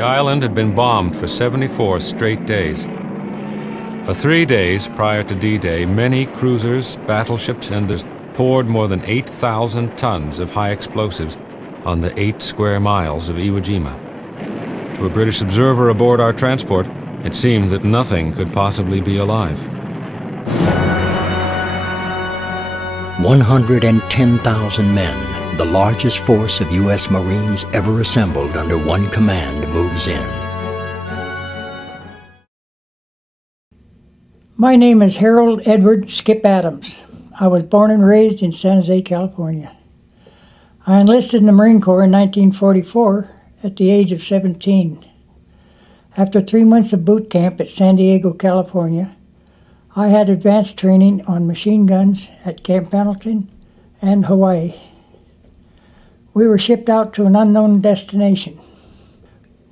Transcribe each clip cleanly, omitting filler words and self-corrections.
The island had been bombed for 74 straight days. For 3 days prior to D-Day, many cruisers, battleships, and poured more than 8,000 tons of high explosives on the 8 square miles of Iwo Jima. To a British observer aboard our transport, it seemed that nothing could possibly be alive. 110,000 men, the largest force of U.S. Marines ever assembled under one command, moves in. My name is Harold Edward Skip Adams. I was born and raised in San Jose, California. I enlisted in the Marine Corps in 1944 at the age of 17. After 3 months of boot camp at San Diego, California, I had advanced training on machine guns at Camp Pendleton and Hawaii. We were shipped out to an unknown destination.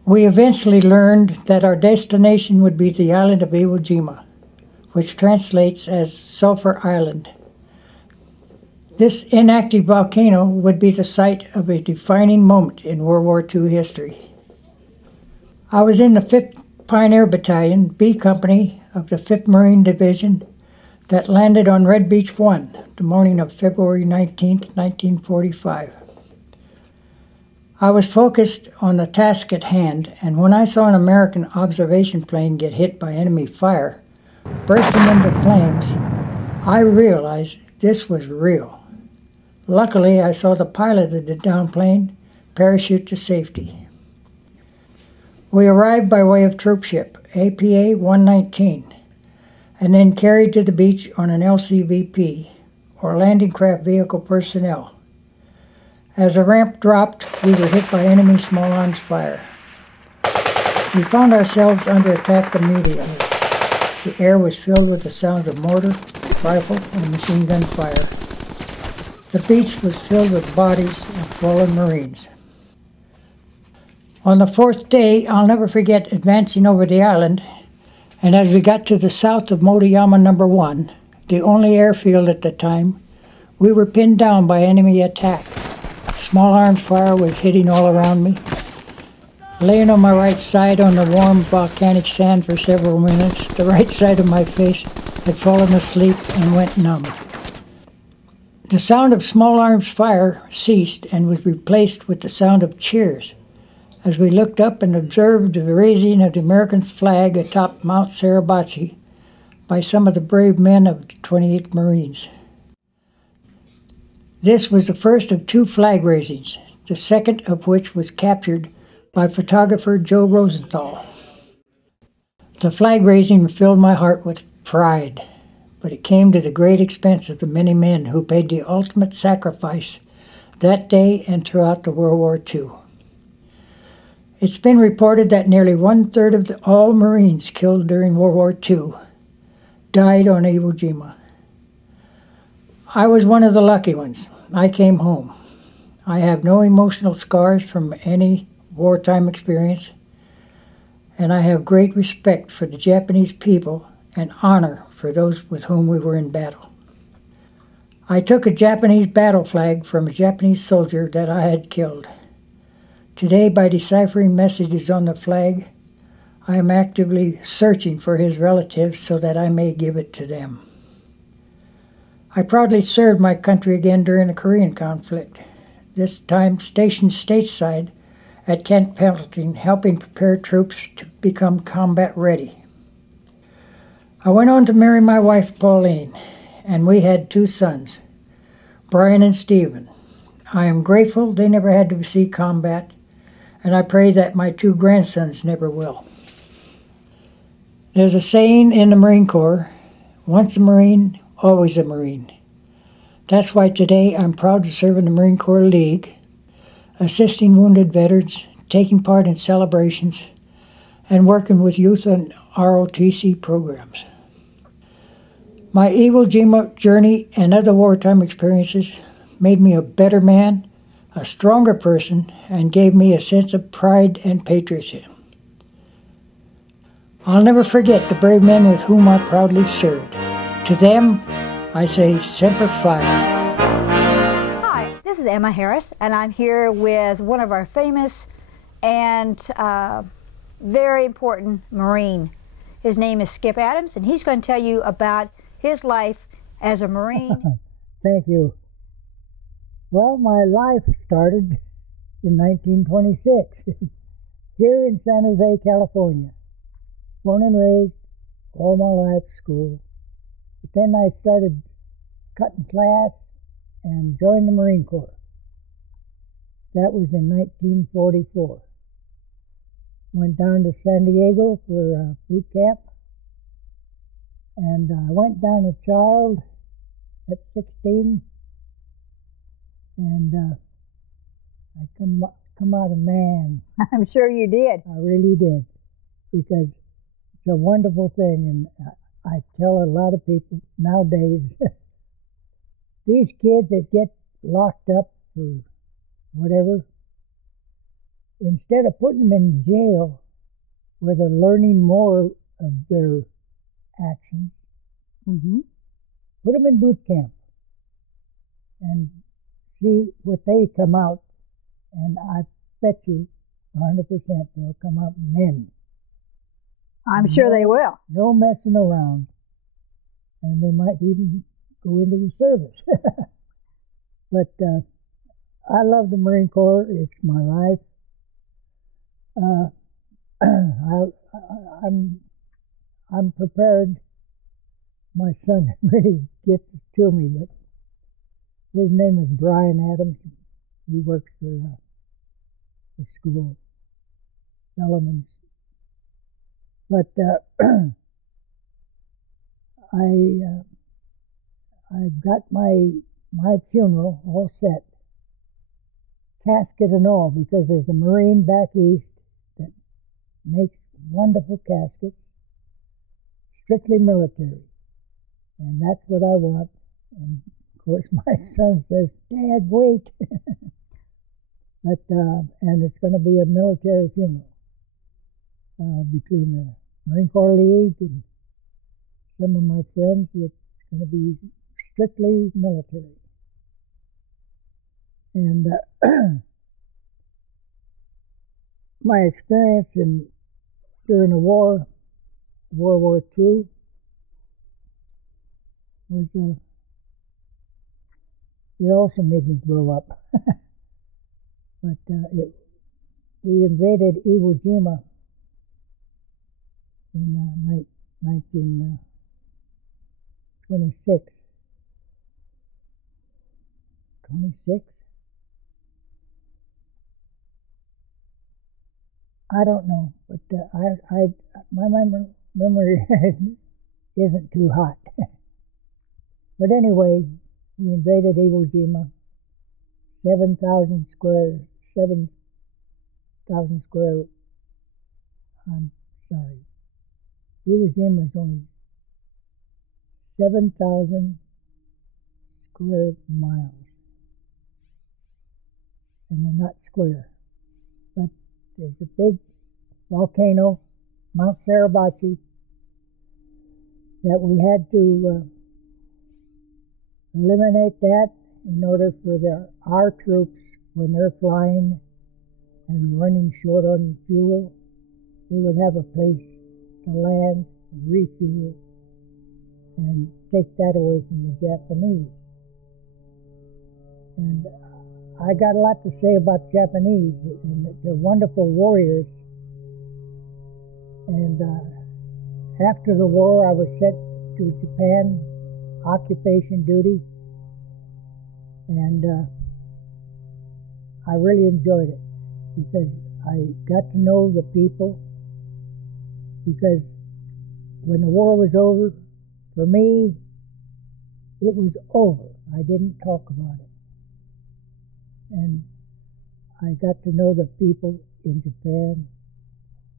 We eventually learned that our destination would be the island of Iwo Jima, which translates as Sulphur Island. This inactive volcano would be the site of a defining moment in World War II history. I was in the 5th Pioneer Battalion, B Company of the 5th Marine Division that landed on Red Beach 1 the morning of February 19, 1945. I was focused on the task at hand, and when I saw an American observation plane get hit by enemy fire, bursting into flames, I realized this was real. Luckily, I saw the pilot of the downed plane parachute to safety. We arrived by way of troopship, APA-119, and then carried to the beach on an LCVP, or Landing Craft Vehicle Personnel. As the ramp dropped, we were hit by enemy small arms fire. We found ourselves under attack immediately. The air was filled with the sounds of mortar, rifle, and machine gun fire. The beach was filled with bodies of fallen Marines. On the 4th day, I'll never forget advancing over the island, and as we got to the south of Motoyama No. 1, the only airfield at the time, we were pinned down by enemy attack. Small arms fire was hitting all around me. Laying on my right side on the warm volcanic sand for several minutes, the right side of my face had fallen asleep and went numb. The sound of small arms fire ceased and was replaced with the sound of cheers as we looked up and observed the raising of the American flag atop Mount Suribachi by some of the brave men of the 28th Marines. This was the first of 2 flag raisings, the second of which was captured by photographer Joe Rosenthal. The flag raising filled my heart with pride, but it came to the great expense of the many men who paid the ultimate sacrifice that day and throughout the World War II. It's been reported that nearly 1/3 of all Marines killed during World War II died on Iwo Jima. I was one of the lucky ones. I came home. I have no emotional scars from any wartime experience, and I have great respect for the Japanese people and honor for those with whom we were in battle. I took a Japanese battle flag from a Japanese soldier that I had killed. Today, by deciphering messages on the flag, I am actively searching for his relatives so that I may give it to them. I proudly served my country again during the Korean conflict, this time stationed stateside at Camp Pendleton, helping prepare troops to become combat ready. I went on to marry my wife, Pauline, and we had 2 sons, Brian and Stephen. I am grateful they never had to see combat, and I pray that my 2 grandsons never will. There's a saying in the Marine Corps, once a Marine, always a Marine. That's why today I'm proud to serve in the Marine Corps League, assisting wounded veterans, taking part in celebrations, and working with youth on ROTC programs. My Iwo Jima journey and other wartime experiences made me a better man, a stronger person, and gave me a sense of pride and patriotism. I'll never forget the brave men with whom I proudly served. To them, I say Semper Fi. Hi, this is Emma Harris, and I'm here with one of our famous and very important Marine. His name is Skip Adams, and he's going to tell you about his life as a Marine. Thank you. Well, my life started in 1926 here in San Jose, California. Born and raised, all my life school. But then I started cutting class and joined the Marine Corps. That was in 1944. Went down to San Diego for boot camp, and I went down a child at 16, and I come out a man. I'm sure you did. I really did, because it's a wonderful thing, and I tell a lot of people nowadays, these kids that get locked up for whatever, instead of putting them in jail where they're learning more of their actions, put them in boot camp and see what they come out, and I bet you 100% they'll come out men. I'm sure they will. No messing around. And they might even go into the service. But I love the Marine Corps. It's my life. I'm prepared. My son really gets to me, but his name is Brian Adams. He works for the school, Elements. But I've got my funeral all set, casket and all, because there's a Marine back east that makes wonderful caskets, strictly military, and that's what I want. And of course, my son says, "Dad, wait." But and it's going to be a military funeral between the Marine Corps League and some of my friends. It's going to be strictly military. And my experience during the war, World War II, was it also made me grow up. But we invaded Iwo Jima in 1926. 26? I don't know, but my memory isn't too hot. But anyway, we invaded Iwo Jima, 7,000 square. I'm sorry. Iwo Jima is only 7,000 square miles, and they're not square. But there's a big volcano, Mount Suribachi, that we had to eliminate that in order for our troops, when they're flying and running short on fuel, they would have a place to land and refuel and take that away from the Japanese. And I got a lot to say about Japanese, and they're wonderful warriors. And after the war, I was sent to Japan, occupation duty, and I really enjoyed it because I got to know the people. Because when the war was over, for me, it was over. I didn't talk about it. And I got to know the people in Japan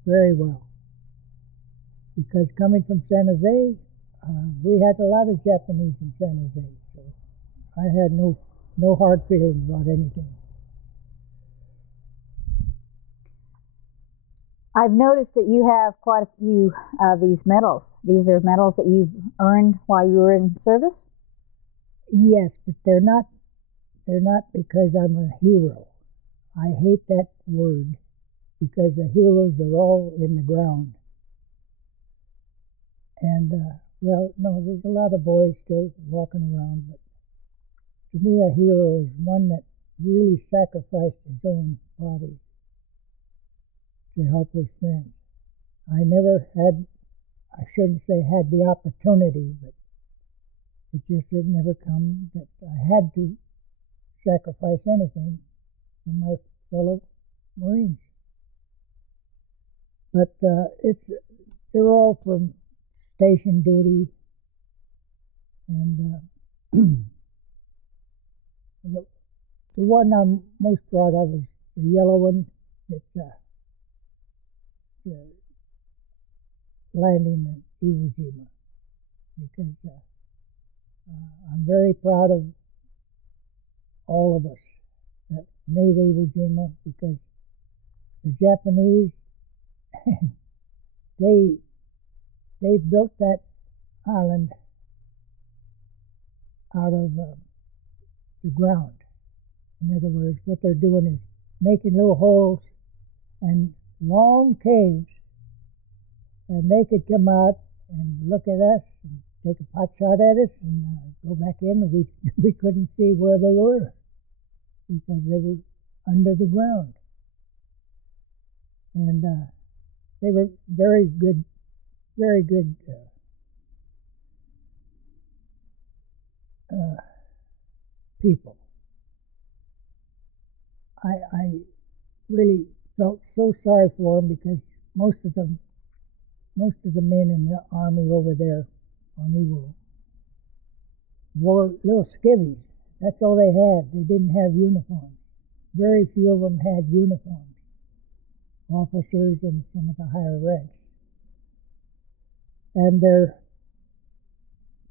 very well. Because coming from San Jose, we had a lot of Japanese in San Jose, so I had no hard feelings about anything. I've noticed that you have quite a few of these medals. These are medals that you've earned while you were in service? Yes, but they're not because I'm a hero. I hate that word. because the heroes are all in the ground. And, well, no, there's a lot of boys still walking around, but to me a hero is one that really sacrificed his own body to help his friends. I never had, I shouldn't say had the opportunity, but it just did never come that I had to sacrifice anything for my fellow Marines. But they're all from station duty, and the one I'm most proud of is the yellow one. It's landing at Iwo Jima, because I'm very proud of all of us that made Iwo Jima, because the Japanese they built that island out of the ground. In other words, what they're doing is making little holes and long caves, and they could come out and look at us and take a pot shot at us and go back in, and we couldn't see where they were because they were under the ground. And they were very good people. I really felt so sorry for them, because most of the men in the army over there on Iwo wore little skivvies. That's all they had. They didn't have uniforms. Very few of them had uniforms, officers and some of the higher ranks. And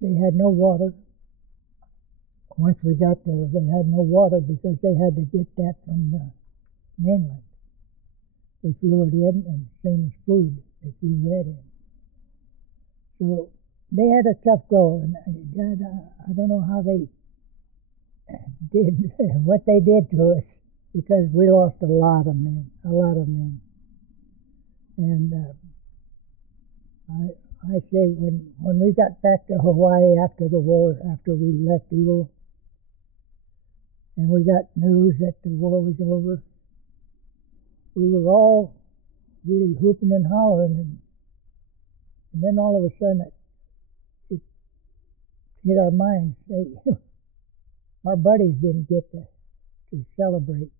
they had no water. Once we got there, they had no water because they had to get that from the mainland. They flew it in, and same as food, they flew that in. So they had a tough go, and God, I don't know how they did what they did to us, because we lost a lot of men. And I say when we got back to Hawaii after the war, after we left Iwo, and we got news that the war was over, we were all really hooping and hollering, and then all of a sudden it hit our minds. Our buddies didn't get to celebrate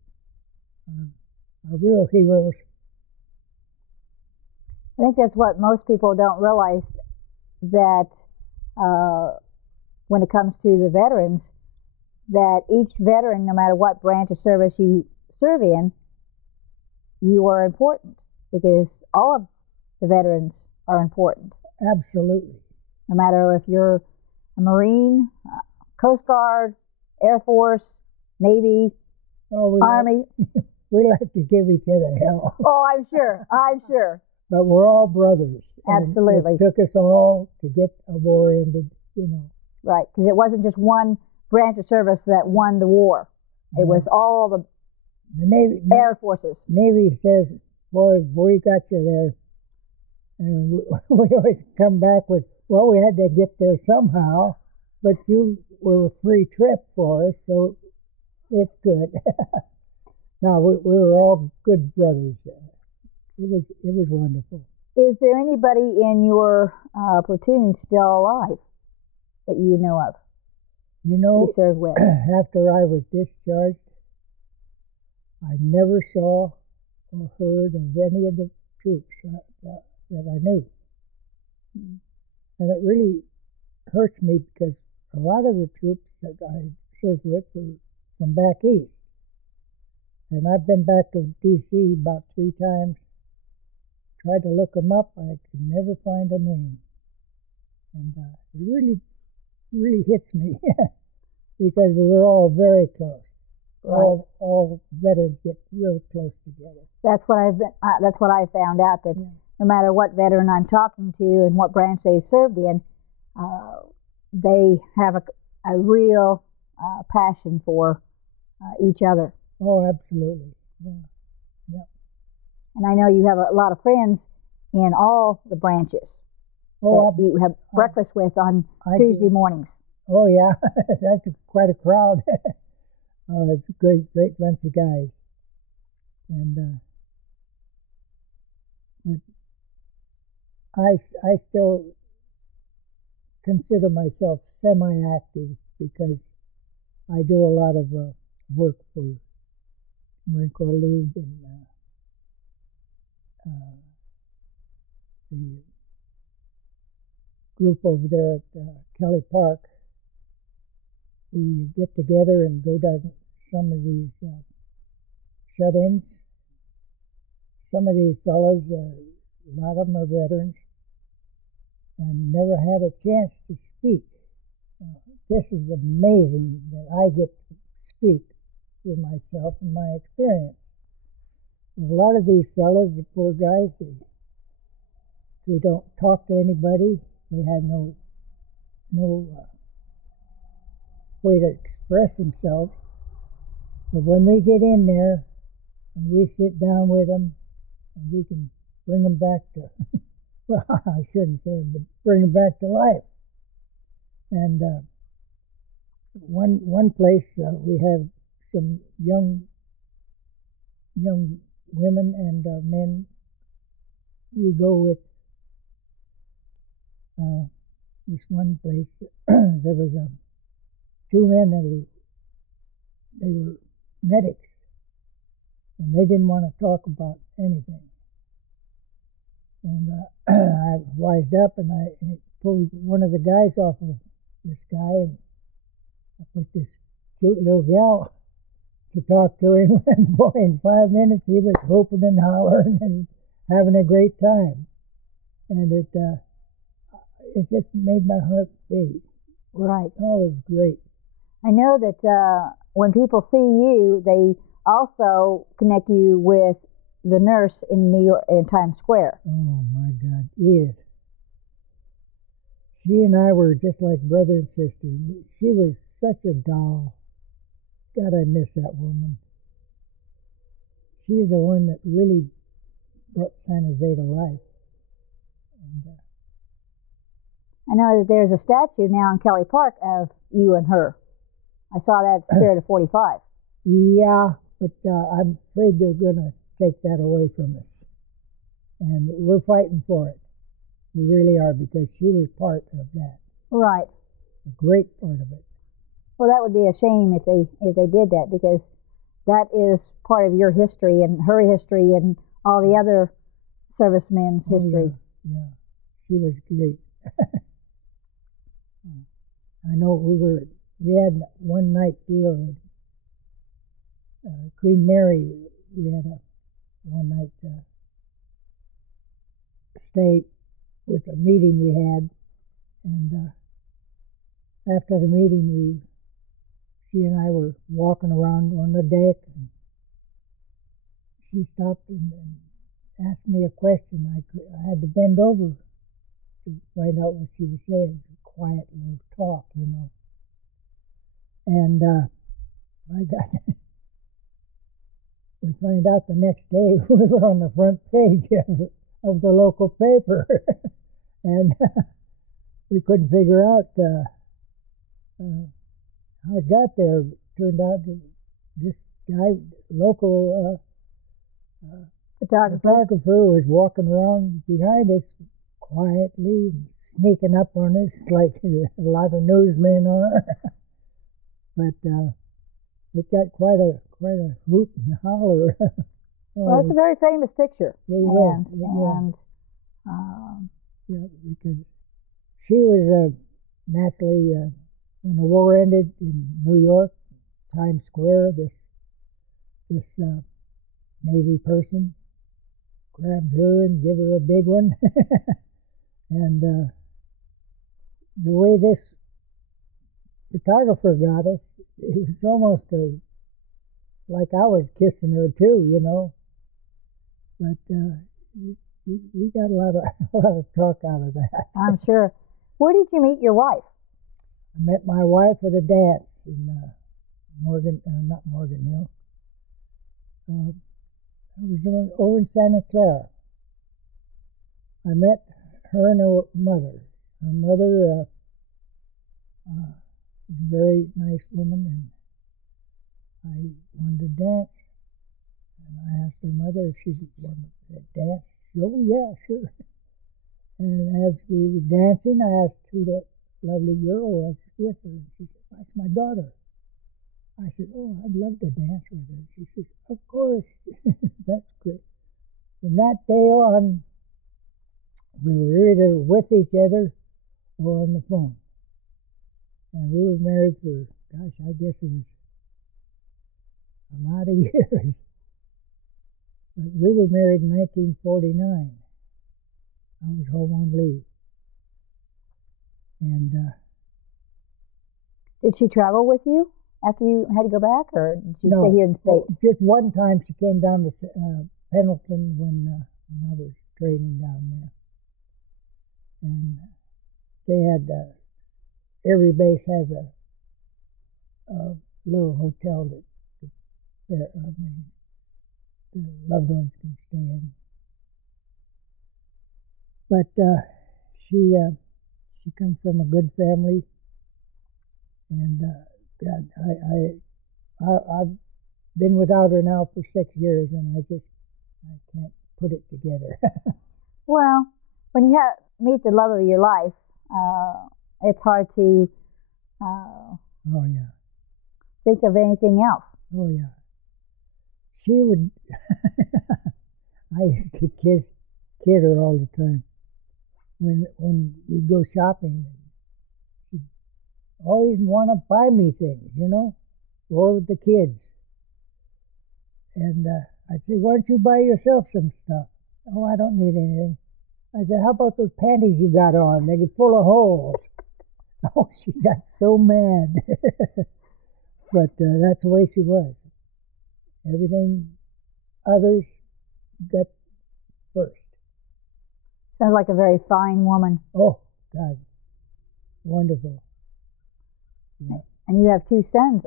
our real heroes. I think that's what most people don't realize, that when it comes to the veterans, that each veteran, no matter what branch of service you serve in, you are important, because all of the veterans are important. Absolutely. No matter if you're a Marine, Coast Guard, Air Force, Navy, Army. We like to give each other hell. Oh, I'm sure. But we're all brothers. Absolutely. It took us all to get a war ended, Right, because it wasn't just one branch of service that won the war. It was all the Navy, Air Forces. Navy says, boy, we got you there. And we always come back with, well, we had to get there somehow, but you were a free trip for us, so it's good. No, we were all good brothers. It was wonderful. Is there anybody in your platoon still alive that you know of? You served with? After I was discharged, I never saw or heard of any of the troops that I knew. And it really hurts me, because a lot of the troops that I served with were from back east. And I've been back to D.C. about 3 times. Tried to look them up. I could never find a name. And it really hits me because we were all very close. Right. All veterans get real close together. That's what I found out, that no matter what veteran I'm talking to and what branch they served in, they have a real passion for each other. Oh, absolutely. Yeah. And I know you have a lot of friends in all the branches that you have breakfast with on Tuesday mornings. Oh, yeah. That's quite a crowd. It's a great bunch of guys. And but I still consider myself semi-active because I do a lot of work for Marine Corps League and the group over there at Kelly Park. We get together and go down some of these shut-ins. Some of these fellows, a lot of them are veterans, and never had a chance to speak. This is amazing that I get to speak for myself and my experience. A lot of these fellows, the poor guys, they don't talk to anybody. They have no way to express themselves. But when we get in there and we sit down with them, and we can bring them back to, well, I shouldn't say, but bring them back to life. And one place we have some young women and men. We go with this one place. There was two men that they were medics, and they didn't want to talk about anything. And I wised up and I pulled one of the guys off of this guy, and I put this cute little gal to talk to him. And boy, in 5 minutes he was whooping and hollering and having a great time. And it just made my heart beat. Right. Oh, it was great. I know that when people see you, they also connect you with the nurse in New York, in Times Square. Oh my God, yes. She and I were just like brother and sister. She was such a doll. God, I miss that woman. She's the one that really brought San Jose to life. And, I know that there's a statue now in Kelly Park of you and her. I saw that at Spirit of 45. Yeah, but I'm afraid they're going to take that away from us. And we're fighting for it. We really are, because she was part of that. Right. A great part of it. Well, that would be a shame if they did that, because that is part of your history and her history and all the other servicemen's history. Yeah, she was great. I know we had one night deal at Queen Mary. We had a one night stay with a meeting we had, and after the meeting, she and I were walking around on the deck, and she stopped and asked me a question. I had to bend over to find out what she was saying. Quiet little talk, you know. And my God, we find out the next day we were on the front page of the local paper, and we couldn't figure out how it got there. It turned out that this guy, local photographer, was walking around behind us quietly, sneaking up on us like a lot of newsmen are. But it got quite a hoot and holler. Well, it's a very famous picture. Yeah, because she was naturally, when the war ended in New York, Times Square, this Navy person grabbed her and gave her a big one. And the way this photographer got us, it was almost like I was kissing her too, you know. But we got a lot of talk out of that. I'm sure. Where did you meet your wife? I met my wife at a dance in not Morgan Hill. I was over in Santa Clara. I met her and her mother. Her mother was a very nice woman, and I wanted to dance. And I asked her mother if she wanted to dance. She said, oh, yeah, sure. And as we were dancing, I asked who that lovely girl was with her. And she said, that's my daughter. I said, oh, I'd love to dance with her. She said, of course. That's great. From that day on, we were either with each other or on the phone. And we were married for, gosh, I guess it was a lot of years. But we were married in 1949. I was home on leave. And Did she travel with you after you had to go back, or did she no, stay here in the States? just one time she came down to Pendleton when I was training down there. And they had, every base has a little hotel that the loved ones can stay in. But she comes from a good family, and God, I've been without her now for 6 years, and I can't put it together. Well, when you meet the love of your life, it's hard to Oh yeah, think of anything else. oh yeah. She would. I used to kid her all the time when we'd go shopping. She'd always want to buy me things, or with the kids. And I'd say, why don't you buy yourself some stuff? Oh, I don't need anything. I said, how about those panties you got on? They're full of holes. Oh, she got so mad. But that's the way she was. Everything others got first. Sounds like a very fine woman. Oh, God. Wonderful. Yeah. And you have 2 sons.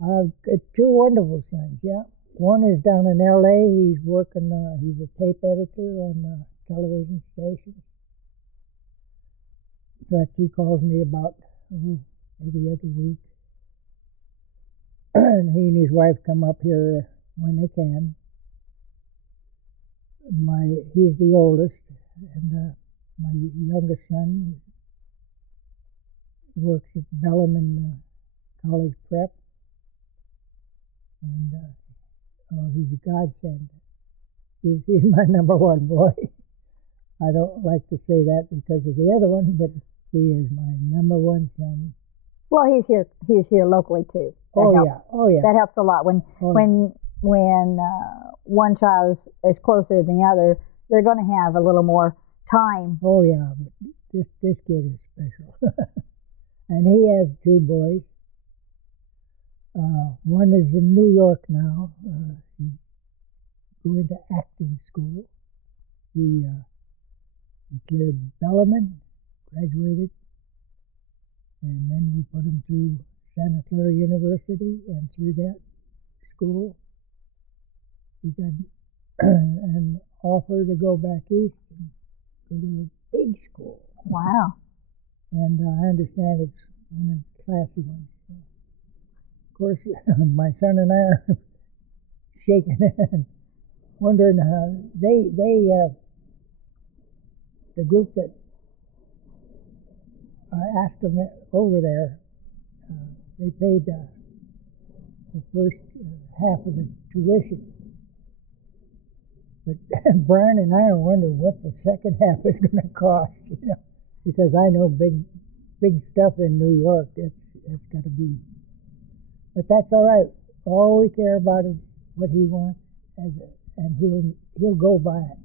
I've got 2 wonderful sons, yeah. One is down in L.A. He's working, he's a tape editor on television stations. In fact, he calls me about every other week. And he and his wife come up here when they can. He's the oldest, and my youngest son works at Bellarmine College Prep, and he's a godsend. He's my number one boy. I don't like to say that because of the other one, but he is my number one son. Well, he's here locally too. That helps. Oh yeah. That helps a lot. When one child is closer than the other, they're going to have a little more time. Oh yeah, but this kid is special. And he has 2 boys. One is in New York now. He's going to acting school. He cleared Bellarmine, graduated, and then we put him through Santa Clara University, and through that school, he got an offer to go back east and go to a big school. Wow. And I understand it's one of the classy ones. So, of course, my son and I are shaking and wondering how the group that I asked them over there, they paid the first half of the tuition. But Brian and I are wondering what the second half is going to cost, because I know big stuff in New York. It's got to be, but that's all right. All we care about is what he wants, and he'll go by it.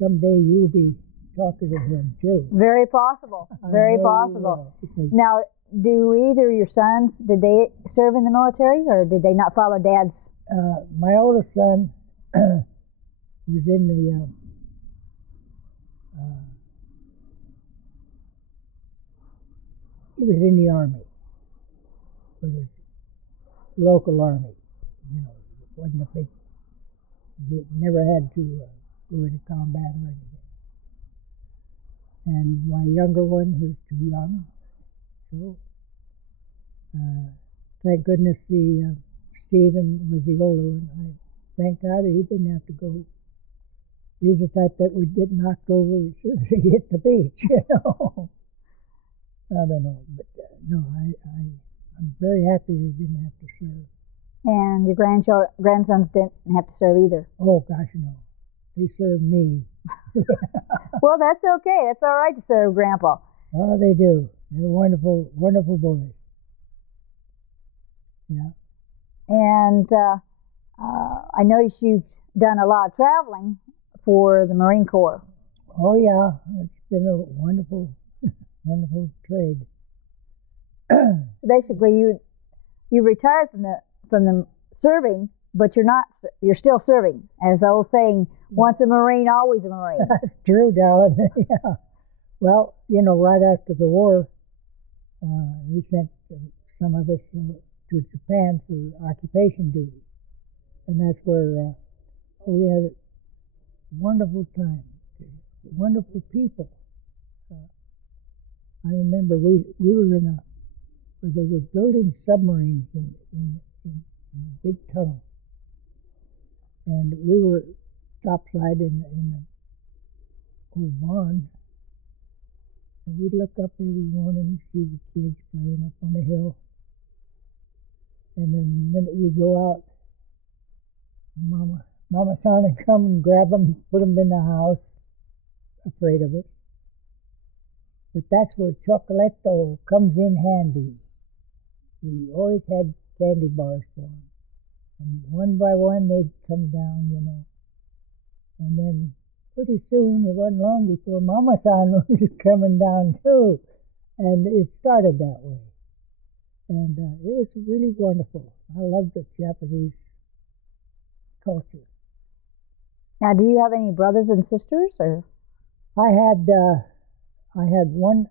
Someday you'll be talking to him too. Very possible. Very possible. Now, do either of your sons, did they serve in the military, or did they not follow Dad's? My oldest son was in the he was in the Army, but it was local Army, wasn't a big, never had to go into combat or anything. And my younger one, who's too young, so thank goodness Stephen was the older one. Thank God he didn't have to go. He's the type that would get knocked over as soon as he hit the beach, you know. I don't know, but no, I'm very happy he didn't have to serve. And your grandsons didn't have to serve either? Oh, gosh, no. They served me. Well, that's okay. That's all right to serve Grandpa. Oh, they do. They're wonderful, wonderful boys. Yeah. And I noticed you've done a lot of traveling for the Marine Corps. Oh, yeah. It's been a wonderful, wonderful trade. Basically, you retired from the serving, but you're still serving. As the old saying, once a Marine, always a Marine. That's true, darling. Yeah. Well, you know, right after the war, they sent some of us to Japan for occupation duty. And that's where we had a wonderful time, wonderful people. I remember we were where they were building submarines in a big tunnel. And we were topside in the old barn. And we'd look up every morning and see the kids playing up on the hill. And then the minute we go out, Mama Son would come and grab them, put them in the house, afraid of it. But that's where Chocolatito comes in handy. We always had candy bars for them. And one by one, they'd come down, you know. And then pretty soon, it wasn't long before Mama San was coming down too. And it started that way. And it was really wonderful. I love the Japanese culture. Now, do you have any brothers and sisters, or? I had one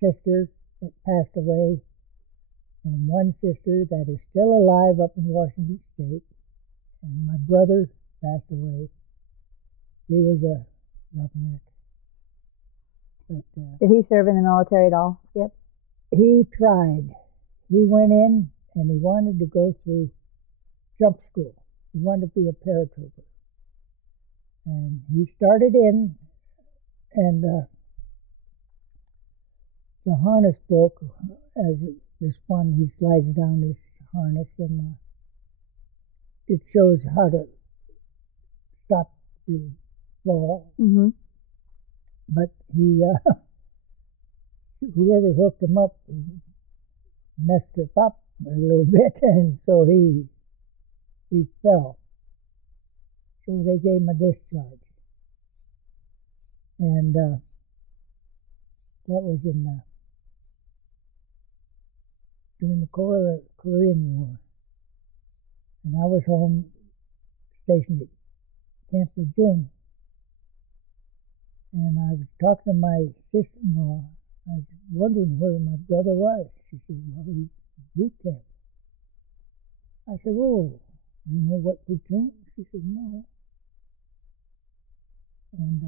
sister that passed away, and one sister that is still alive up in Washington State, and my brother passed away. He was a roughneck. But, did he serve in the military at all, Skip? He tried. He went in and he wanted to go through jump school. He wanted to be a paratrooper. And he started in, and the harness broke. As this one, he slides down this harness, and it shows how to stop your fall. Mm-hmm. But he, whoever hooked him up messed it up a little bit, and so he fell. So they gave him a discharge. And that was during the Korean War. And I was home stationed at Camp Lejeune. And I was talking to my sister-in-law. I was wondering where my brother was. She said, well, he's boot camp. I said, oh, you know what platoon? She said, no. And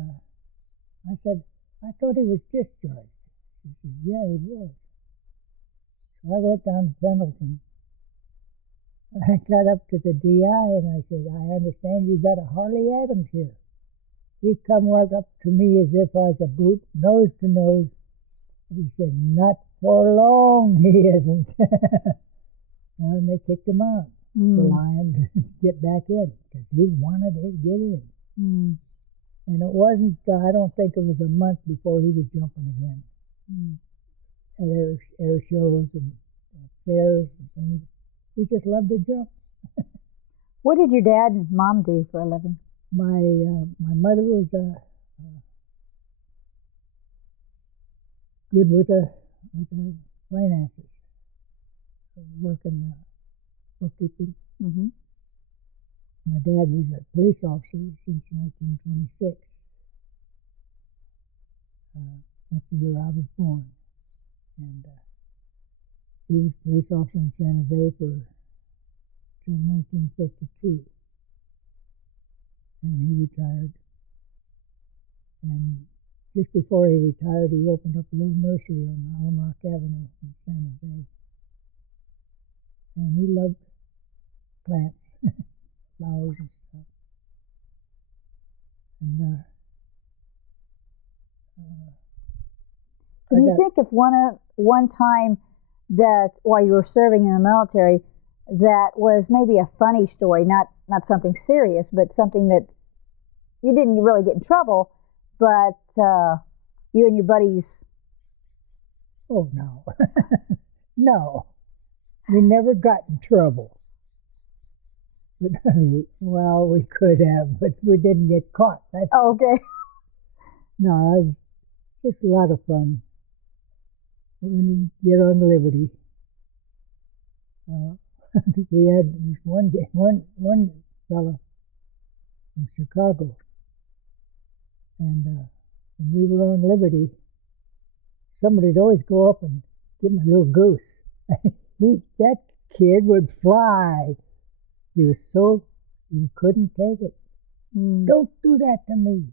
I said, I thought he was discharged. She said, yeah, he was. So I went down to Pendleton. I got up to the DI and I said, I understand you got a Harley Adams here. He come right up to me as if I was a boot, nose to nose. And he said, not for long, he isn't. And they kicked him out, the Lion, to get back in, because he wanted to get in. Mm. And it wasn't, I don't think it was a month before he was jumping again. At air shows and fairs and things. He just loved to jump. What did your dad and mom do for a living? My mother was good with the finances, working bookkeeping. Mm-hmm. My dad was a police officer since 1926. That's the year I was born. And he was police officer in San Jose for till 1952. And he retired. And just before he retired, he opened up a little nursery on Alum Rock Avenue in San Jose. And he loved plants, flowers and stuff. And Can you think of one time that while you were serving in the military that was maybe a funny story, not something serious, but something that you didn't really get in trouble, but you and your buddies? Oh, no. No. We never got in trouble. But, well, we could have, but we didn't get caught. Okay. No, it was just a lot of fun. When you get on Liberty, we had this one fella from Chicago, and when we were on Liberty, somebody'd always go up and give him a little goose. That kid would fly. He was so, you couldn't take it. Don't do that to me.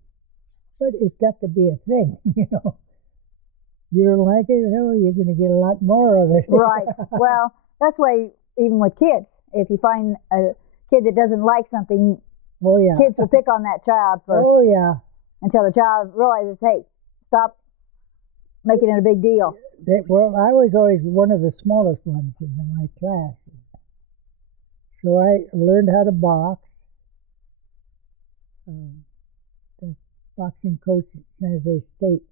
But it's got to be a thing, you know. You don't like it, oh, you're going to get a lot more of it. Right. Well, that's why even with kids, if you find a kid that doesn't like something, oh yeah, kids will pick on that child for oh yeah, until the child realizes, hey, stop making it a big deal. Well, I was always one of the smallest ones in my class, so I learned how to box. The boxing coach at San Jose State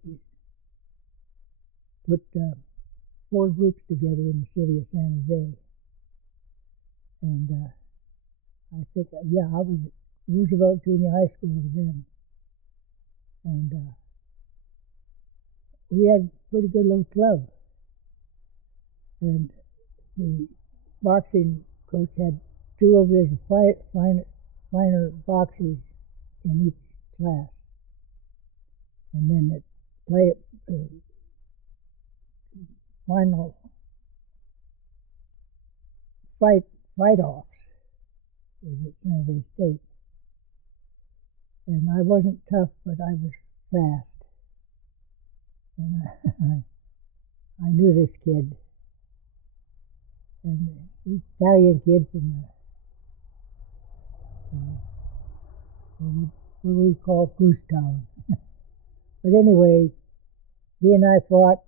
put 4 groups together in the city of San Jose. And I think, yeah, I was at Roosevelt Junior High School then. And we had a pretty good little club. And the boxing coach had 2 of his finer boxers in each class. And then at final fight-offs was at San Jose State. And I wasn't tough, but I was fast. And I knew this kid. And the Italian kid from what we call Goose Town. But anyway, he and I fought.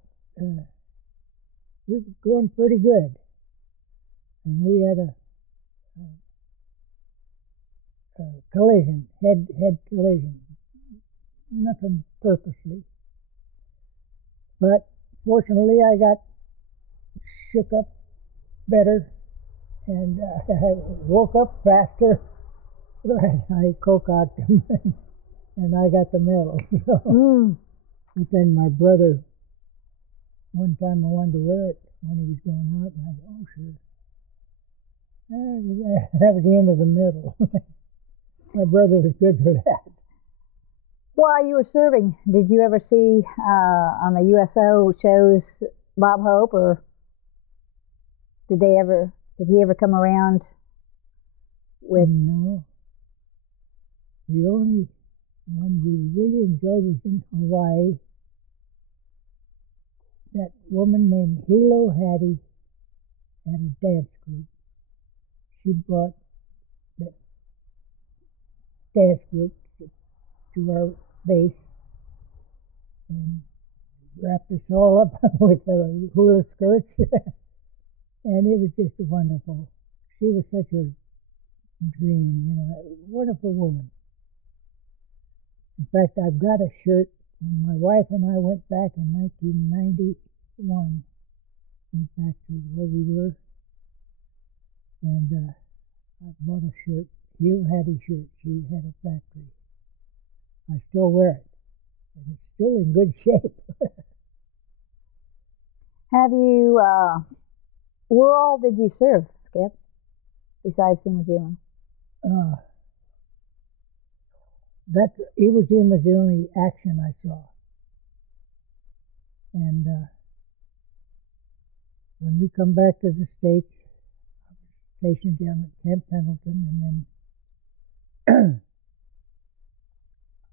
We were going pretty good. And we had a collision, head collision. Nothing purposely. But fortunately, I got shook up better, and I woke up faster. I cocked him, and I got the medal. But then my brother, one time I wanted to wear it when he was going out, and I said, oh, sure. That was the end of the medal. My brother was good for that. While you were serving, did you ever see on the USO shows Bob Hope, or did he ever come around with? No. The only one we really enjoyed was in Hawaii. That woman named Hilo Hattie had a dance group. She brought that dance group to our base and wrapped us all up with hula skirts. And it was just wonderful. She was such a dream, you know, a wonderful woman. In fact, I've got a shirt when my wife and I went back in 1991, went back to where we were, and I bought a shirt, Hugh Hattie shirt. She had a factory. I still wear it, and it's still in good shape. Have you, where all did you serve, Skip, besides Iwo Jima? Iwo Jima was the only action I saw. And when we come back to the States, I was stationed down at Camp Pendleton, and then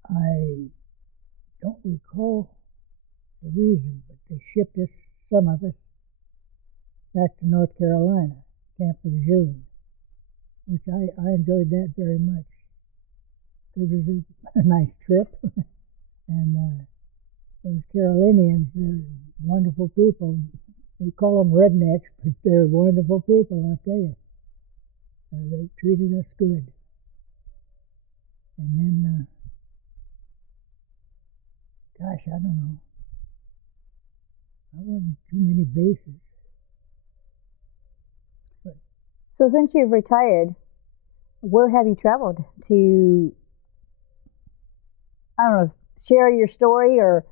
I don't recall the reason, but they shipped us, some of us, back to North Carolina, Camp Lejeune, which I enjoyed that very much. It was a nice trip, and those Carolinians, they're wonderful people. They call them rednecks, but they're wonderful people, I'll tell you. They treated us good. And then, gosh, I don't know. I wasn't too many bases. But So since you've retired, where have you traveled to, I don't know, share your story, or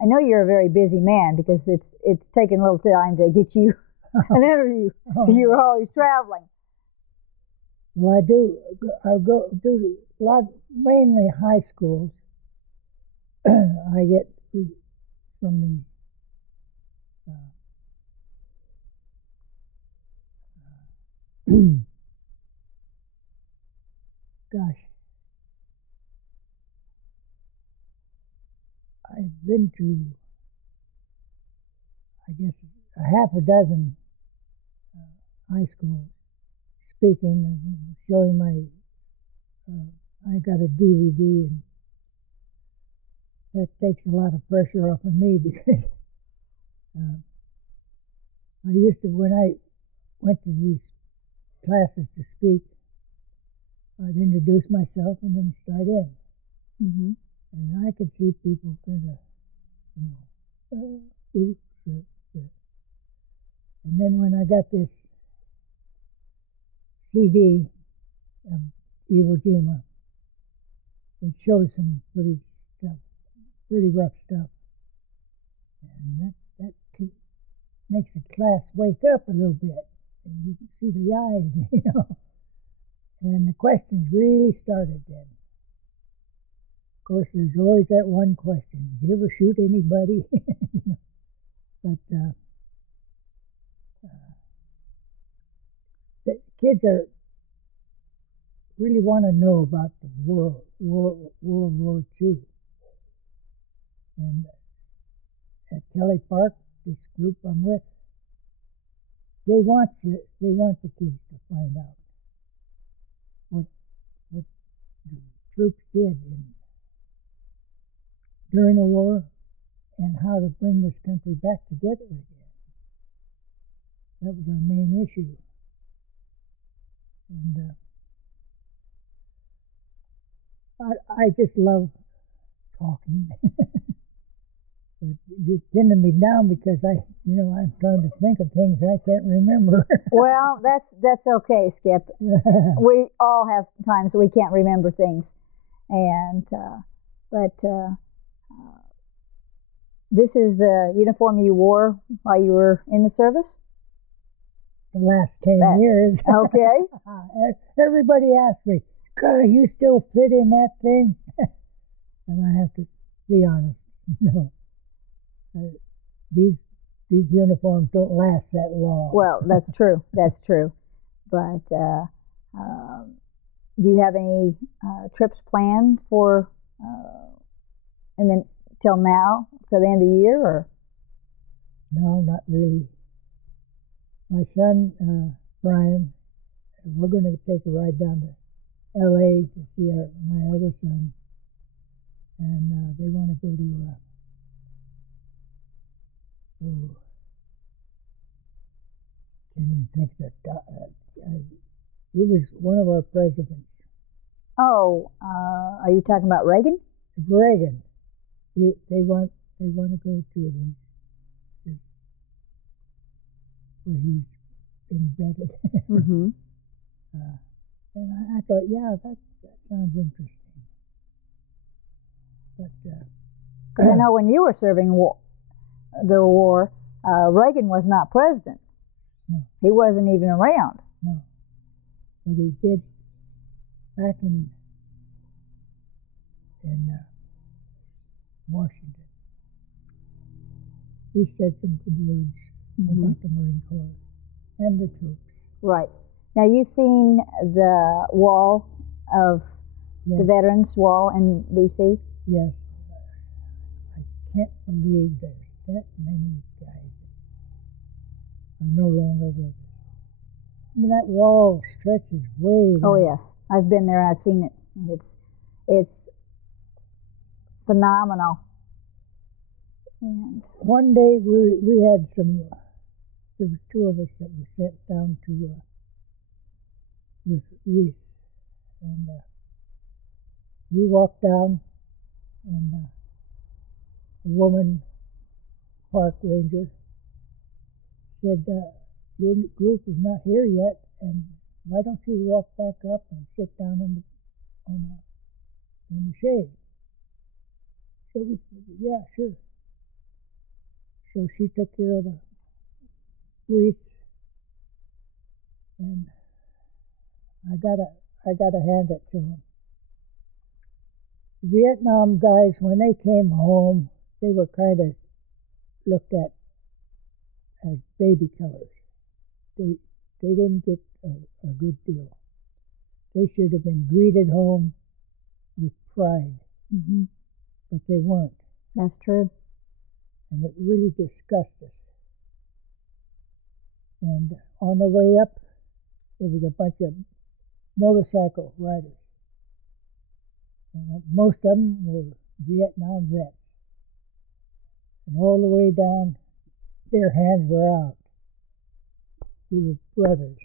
I know you're a very busy man because it's taken a little time to get you an interview. You're always traveling. well, I go do a lot, mainly high schools. I get from the gosh, I've been to, I guess, a half a dozen high schools, speaking and showing my. I got a DVD, and that takes a lot of pressure off of me because I used to, when I went to these classes to speak, I'd introduce myself and then start in. Mm-hmm. And I could see people kind of, oops, and then when I got this CD of Iwo Jima, it shows some pretty rough stuff, and that makes the class wake up a little bit, and you can see the eyes, and the questions really started then. Of course, there's always that one question: did you ever shoot anybody? But the kids really want to know about the World War II. And at Kelly Park, this group I'm with, they want the kids to find out what the troops did during the war and how to bring this country back together again. That was our main issue. And I just love talking. But you're pinning me down because I'm trying to think of things I can't remember. Well, that's okay, Skip. We all have times we can't remember things, and but this is the uniform you wore while you were in the service. The last 10 years. Okay. Everybody asks me, "God, you still fit in that thing?" And I have to be honest. No. These uniforms don't last that long. Well, that's true. That's true. But do you have any trips planned for, and then till now, till the end of the year, or? No, not really. My son, Brian, we're going to take a ride down to L.A. to see my other son, and they want to go to. Can't even think that. He was one of our presidents. Oh, are you talking about Reagan? Reagan. They want to go to where he's embedded. Mm-hmm. And I thought, yeah, that sounds interesting. But I know when you were serving the war, Reagan was not president. No. He wasn't even around. No. What he did back in Washington, he said some good words about the Marine Corps. and the troops. Right. Now, you've seen the wall of Yes. the Veterans Wall in D.C.? Yes. I can't believe there's that many guys that are no longer with us. I mean, that wall stretches way down. Oh, yes. I've been there and I've seen it. It's phenomenal. And One day we had there was two of us that were sent down to with Reese, and we walked down, and a woman, park ranger, said, "Your group is not here yet, and why don't you walk back up and sit down in the shade?" So we said, "Yeah, sure." So she took care of the wreaths, and I gotta hand it to them. Vietnam guys, when they came home, they were kind of looked at as baby killers. They didn't get a good deal. They should have been greeted home with pride, but they weren't, that's true. and it really disgusted us. And on the way up, there was a bunch of motorcycle riders, and most of them were Vietnam vets. And all the way down, their hands were out. We were brothers,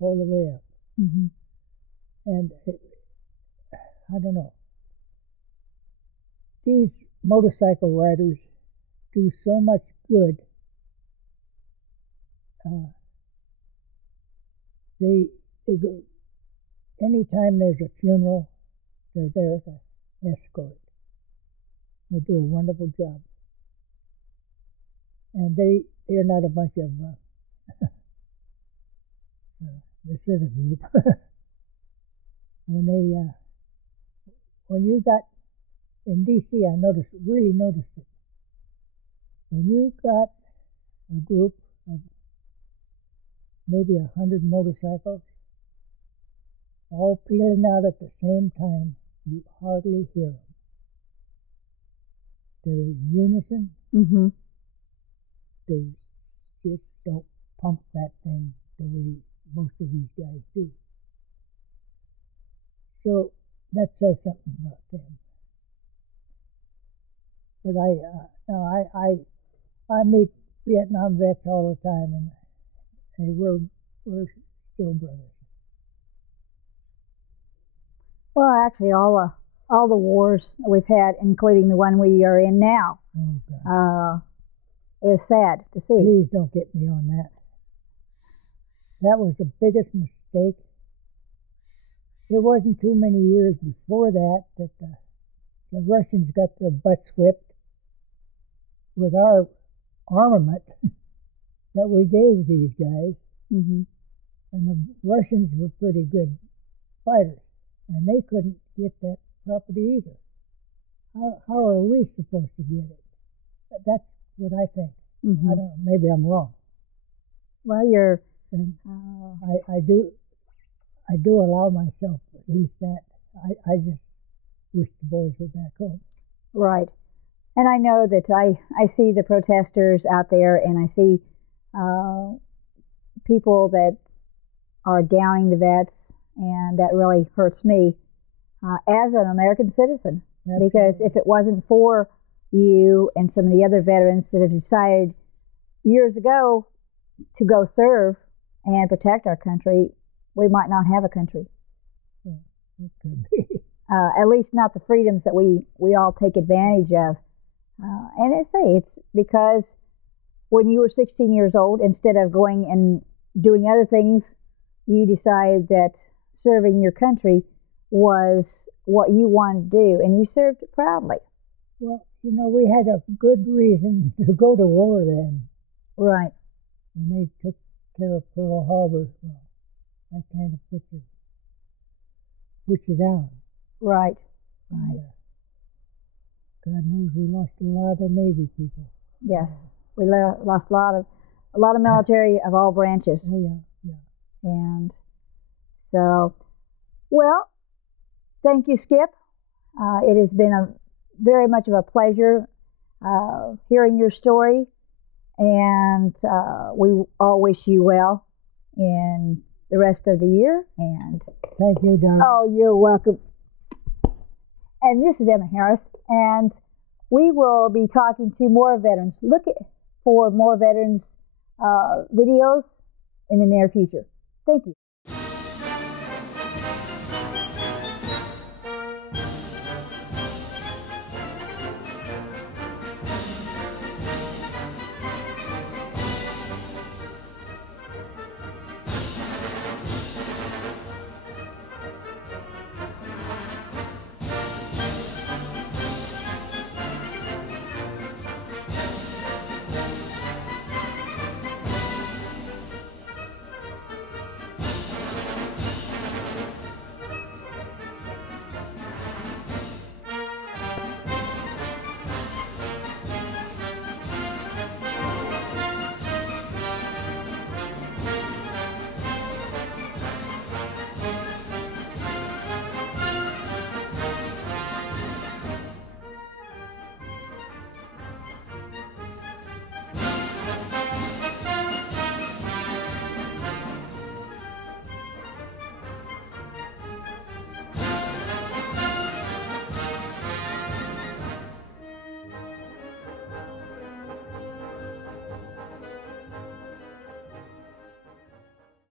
all the way up. And I don't know. These motorcycle riders do so much good. They go anytime there's a funeral, they're there to escort. They do a wonderful job, and they're not a bunch of this is a group. When you got in D.C., I really noticed it. When you got a group of maybe 100 motorcycles all peeling out at the same time, you hardly hear them. They're in unison. They just don't pump that thing the way most of these guys do. So that says something about them. But I meet Vietnam vets all the time, and we're still brothers. Well, actually, all the wars we've had, including the one we are in now, is sad to see. Please don't get me on that. That was the biggest mistake. It wasn't too many years before that the Russians got their butts whipped with our armament that we gave these guys. And the Russians were pretty good fighters, and they couldn't get that property either. How are we supposed to get it? That's what I think. I don't know, maybe I'm wrong. Well, you're... I do allow myself at least that. I just wish the boys were back home. Right. And I know that I see the protesters out there, and I see people that are downing the vets, and that really hurts me as an American citizen. Absolutely. Because if it wasn't for you and some of the other veterans that have decided years ago to go serve and protect our country, we might not have a country. It could be. At least not the freedoms that we all take advantage of. And I say it's because when you were 16 years old, instead of going and doing other things, you decided that serving your country was what you wanted to do, and you served it proudly. Well, we had a good reason to go to war then. Right. When they took care of Pearl Harbor, well, that kind of puts you down. Right. And, God knows we lost a lot of Navy people. Yes, we lost a lot of A lot of military of all branches. Oh, yeah, yeah. And so, well, thank you, Skip. It has been very much of a pleasure hearing your story, and we all wish you well in the rest of the year. And Thank you, Don. oh, you're welcome. And this is Emma Harris, and we will be talking to more veterans. Look for more veterans videos in the near future. Thank you.